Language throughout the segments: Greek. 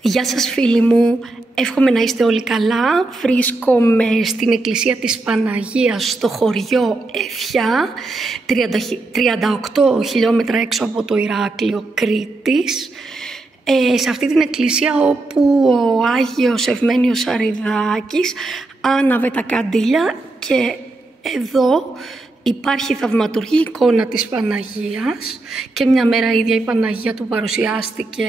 Γεια σας φίλοι μου, εύχομαι να είστε όλοι καλά. Βρίσκομαι στην εκκλησία της Παναγίας στο χωριό Εφιά, 38 χιλιόμετρα έξω από το Ηράκλειο Κρήτης. Σε αυτή την εκκλησία όπου ο Άγιος Ευμένιος Αριδάκης άναβε τα καντήλια και εδώ υπάρχει θαυματουργή εικόνα της Παναγίας και μια μέρα ίδια η Παναγία του παρουσιάστηκε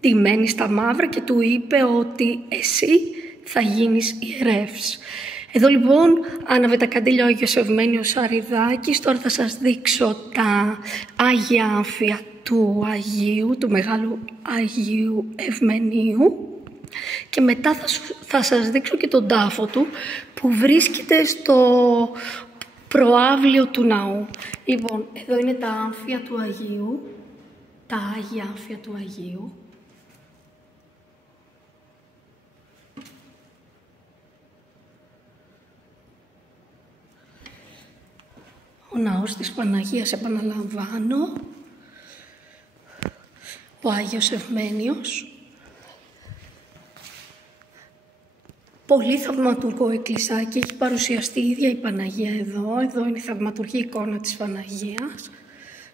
ντυμένη στα μαύρα και του είπε ότι εσύ θα γίνεις ιερεύς. Εδώ λοιπόν άναβε τα καντήλια ο Άγιος Ευμένιος Αριδάκης. Τώρα θα σας δείξω τα Άγια Άμφια του Αγίου, του Μεγάλου Αγίου Ευμενίου, και μετά θα σας δείξω και τον τάφο του που βρίσκεται στο προάβλιο του ναού. Λοιπόν, εδώ είναι τα άμφια του Αγίου, τα Άγια Άμφια του Αγίου. Ο ναός της Παναγίας, επαναλαμβάνω, ο Άγιος Ευμένιος. Πολύ θαυματουργό εκκλησάκι, έχει παρουσιαστεί η ίδια η Παναγία εδώ είναι η θαυματουργή εικόνα της Παναγίας.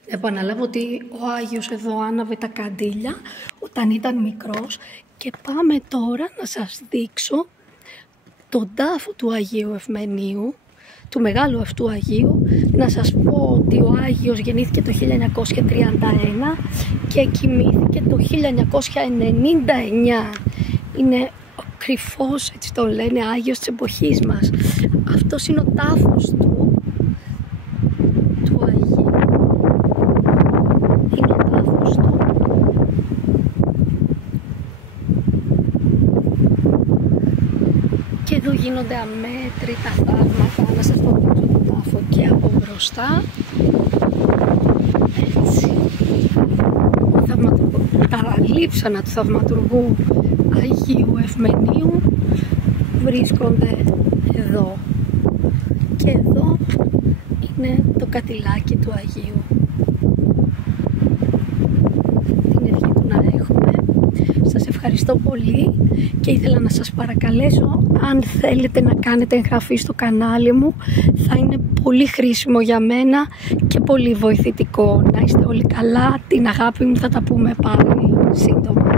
Επαναλάβω ότι ο Άγιος εδώ άναβε τα καντήλια όταν ήταν μικρός και πάμε τώρα να σας δείξω τον τάφο του Αγίου Ευμενίου, του Μεγάλου αυτού Αγίου. Να σας πω ότι ο Άγιος γεννήθηκε το 1931 και κοιμήθηκε το 1999. Είναι ο κρυφός, έτσι το λένε, Άγιος της εποχής μας. Αυτός είναι ο τάφος του Αγίου. Είναι ο τάφος του. Και εδώ γίνονται αμέτρητα θαύματα. Να σας το δείξω τον τάφο και από μπροστά. Έτσι. Τα λείψανα του θαυματουργού Αγίου Ευμενίου βρίσκονται εδώ. Και εδώ είναι το κατηλάκι του Αγίου. Την ευχή του να έχουμε. Σας ευχαριστώ πολύ και ήθελα να σας παρακαλέσω, αν θέλετε να κάνετε εγγραφή στο κανάλι μου, θα είναι πολύ χρήσιμο για μένα και πολύ βοηθητικό. Να είστε όλοι καλά, την αγάπη μου, θα τα πούμε πάλι σύντομα.